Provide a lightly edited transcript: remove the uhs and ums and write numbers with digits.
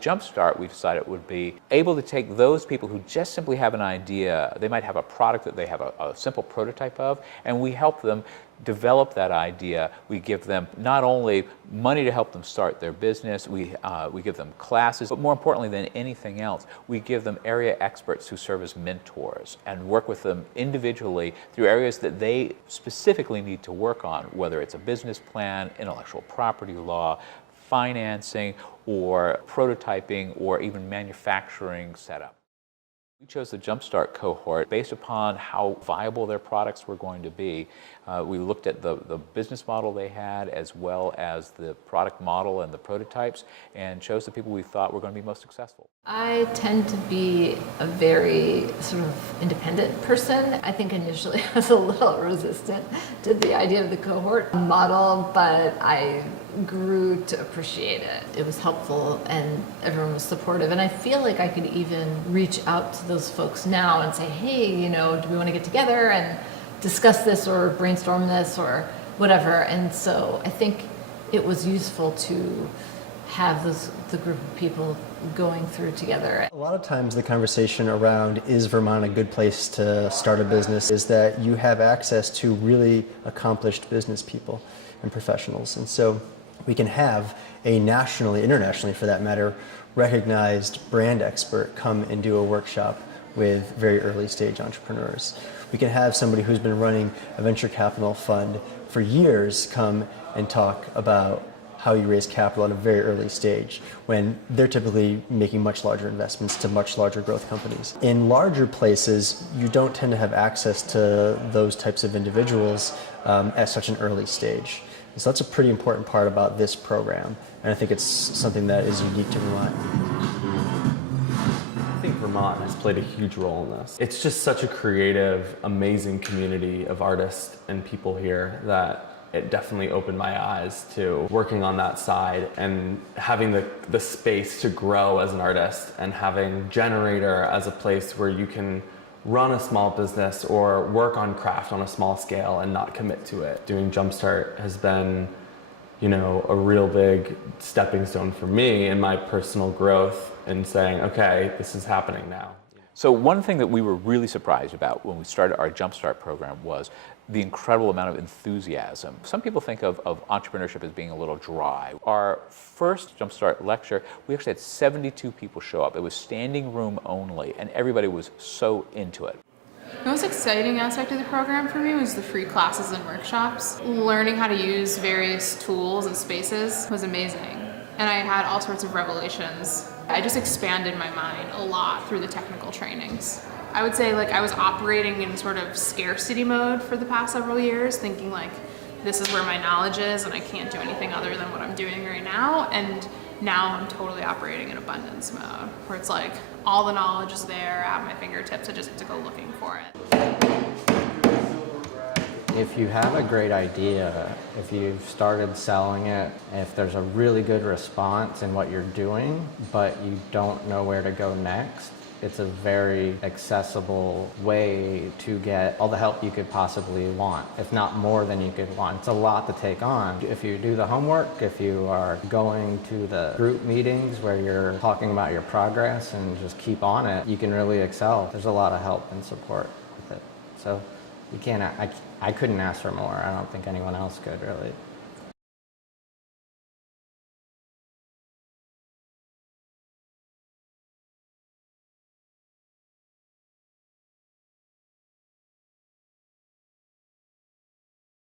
Jumpstart, we decided, would be able to take those people who just simply have an idea. They might have a product that they have a simple prototype of, and we help them develop that idea. We give them not only money to help them start their business, we give them classes, but more importantly than anything else, we give them area experts who serve as mentors and work with them individually through areas that they specifically need to work on, whether it's a business plan, intellectual property law, financing, or prototyping, or even manufacturing setup. We chose the Jumpstart cohort based upon how viable their products were going to be. We looked at the business model they had, as well as the product model and the prototypes, and chose the people we thought were going to be most successful. I tend to be a very sort of independent person. I think initially I was a little resistant to the idea of the cohort model, but I grew to appreciate it. It was helpful and everyone was supportive, and I feel like I could even reach out to those folks now and say, hey, you know, do we want to get together and discuss this or brainstorm this or whatever. And so I think it was useful to have the group of people going through together. A lot of times the conversation around is Vermont a good place to start a business is that you have access to really accomplished business people and professionals. And so we can have a nationally, internationally for that matter, recognized brand expert come and do a workshop with very early stage entrepreneurs. We can have somebody who's been running a venture capital fund for years come and talk about how you raise capital at a very early stage when they're typically making much larger investments to much larger growth companies. In larger places, you don't tend to have access to those types of individuals at such an early stage. So that's a pretty important part about this program, and I think it's something that is unique to Vermont. I think Vermont has played a huge role in this. It's just such a creative, amazing community of artists and people here that it definitely opened my eyes to working on that side and having the space to grow as an artist, and having Generator as a place where you can run a small business or work on craft on a small scale and not commit to it. Doing Jumpstart has been, you know, a real big stepping stone for me in my personal growth and saying, okay, this is happening now. So one thing that we were really surprised about when we started our Jumpstart program was the incredible amount of enthusiasm. Some people think of entrepreneurship as being a little dry. Our first Jumpstart lecture, we actually had 72 people show up. It was standing room only, and everybody was so into it. The most exciting aspect of the program for me was the free classes and workshops. Learning how to use various tools and spaces was amazing, and I had all sorts of revelations. I just expanded my mind a lot through the technical trainings. I would say I was operating in sort of scarcity mode for the past several years, thinking this is where my knowledge is and I can't do anything other than what I'm doing right now. And now I'm totally operating in abundance mode, where it's all the knowledge is there at my fingertips. I just have to go looking for it. If you have a great idea, if you've started selling it, if there's a really good response in what you're doing, but you don't know where to go next, it's a very accessible way to get all the help you could possibly want, if not more than you could want. It's a lot to take on. If you do the homework, if you are going to the group meetings where you're talking about your progress and just keep on it, you can really excel. There's a lot of help and support with it. So you can't, I couldn't ask for more. I don't think anyone else could really.